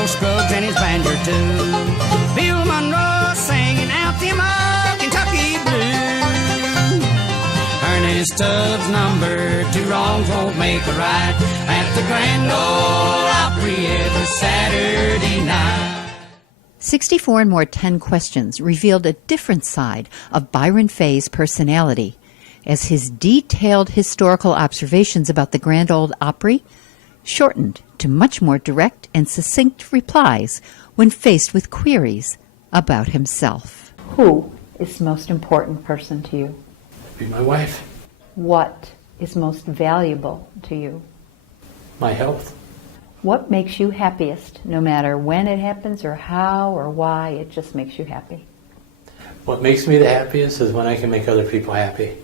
Earl Scruggs and his banjo too. Bill Monroe singing out them old Kentucky blues. Ernest Tubbs number 2 wrongs won't make a right at the Grand Ole Opry every Saturday night. 64 and More 10 Questions revealed a different side of Bryon Fay's personality, as his detailed historical observations about the Grand Ole Opry shortened to much more direct and succinct replies when faced with queries about himself. Who is the most important person to you? Be my wife. What is most valuable to you? My health. What makes you happiest, no matter when it happens or how or why, it just makes you happy? What makes me the happiest is when I can make other people happy.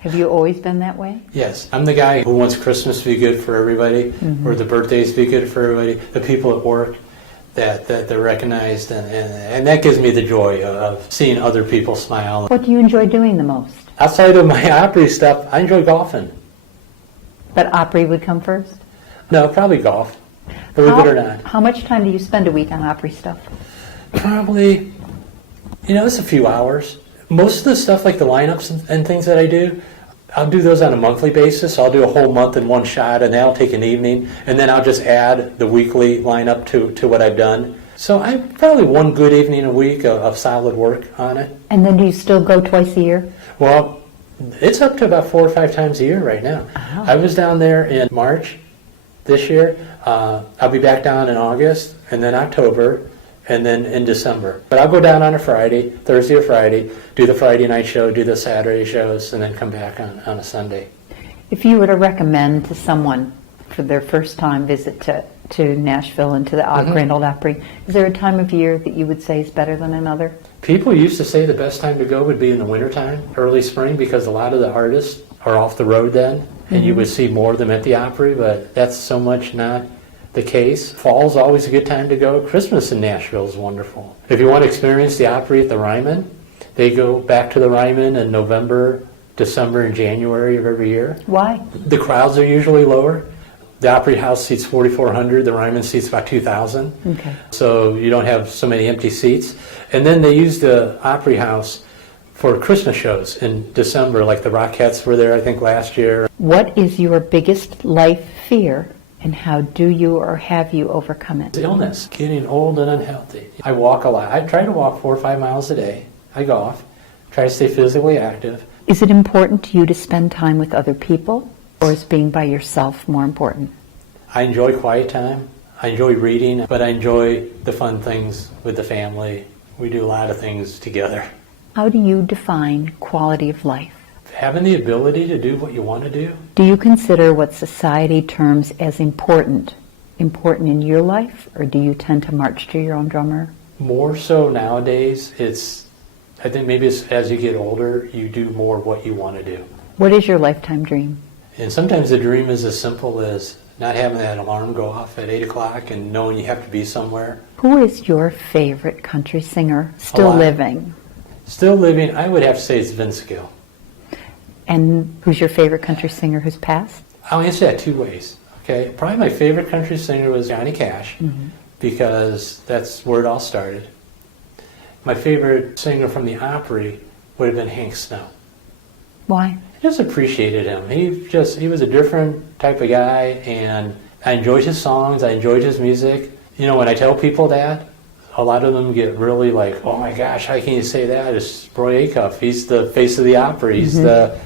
Have you always been that way? Yes. I'm the guy who wants Christmas to be good for everybody, or the birthdays to be good for everybody, the people at work, that they're recognized, and that gives me the joy of seeing other people smile. What do you enjoy doing the most? Outside of my Opry stuff, I enjoy golfing. But Opry would come first? No, probably golf. Believe it or not. How much time do you spend a week on Opry stuff? Probably, it's a few hours. Most of the stuff, like the lineups and things that I do, I'll do those on a monthly basis. I'll do a whole month in one shot, and that'll take an evening, and then I'll just add the weekly lineup to what I've done. So I probably one good evening a week of solid work on it. And then do you still go twice a year? Well, it's up to about 4 or 5 times a year right now. Oh. I was down there in March this year. I'll be back down in August, and then October, and then in December. But I'll go down on a Friday, Thursday or Friday, do the Friday night show, do the Saturday shows, and then come back on a Sunday. If you were to recommend to someone for their first time visit to Nashville and to the Grand Ole Opry, is there a time of year that you would say is better than another? People used to say the best time to go would be in the wintertime, early spring, because a lot of the artists are off the road then, and you would see more of them at the Opry, but that's so much not the case. Fall's always a good time to go. Christmas in Nashville is wonderful. If you want to experience the Opry at the Ryman, they go back to the Ryman in November, December, and January of every year. Why? The crowds are usually lower. The Opry House seats 4,400. The Ryman seats about 2,000. Okay. So you don't have so many empty seats. And then they use the Opry House for Christmas shows in December, like the Rockettes were there, I think, last year. What is your biggest life fear, and how do you or have you overcome it? Illness, getting old and unhealthy. I walk a lot. I try to walk 4 or 5 miles a day. I golf, try to stay physically active. Is it important to you to spend time with other people, or is being by yourself more important? I enjoy quiet time. I enjoy reading, but I enjoy the fun things with the family. We do a lot of things together. How do you define quality of life? Having the ability to do what you want to do. Do you consider what society terms as important in your life, or do you tend to march to your own drummer? More so nowadays, I think maybe it's as you get older, you do more what you want to do. What is your lifetime dream? And sometimes the dream is as simple as not having that alarm go off at 8 o'clock and knowing you have to be somewhere. Who is your favorite country singer still living? Still living, I would have to say it's Vince Gill. And who's your favorite country singer who's passed? I'll answer that 2 ways. Okay, probably my favorite country singer was Johnny Cash, because that's where it all started. My favorite singer from the Opry would have been Hank Snow. Why? I just appreciated him. He was a different type of guy, and I enjoyed his songs. I enjoyed his music. When I tell people that, a lot of them get really like, oh my gosh, how can you say that? It's Roy Acuff. He's the face of the Opry. He's the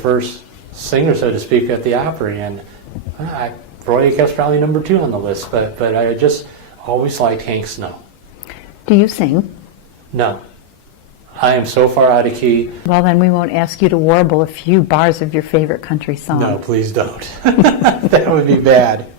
first singer, so to speak, at the Opry. And Roy Acuff's probably number 2 on the list, but I just always liked Hank Snow. Do you sing? No. I am so far out of key. Well, then we won't ask you to warble a few bars of your favorite country song. No, please don't. That would be bad.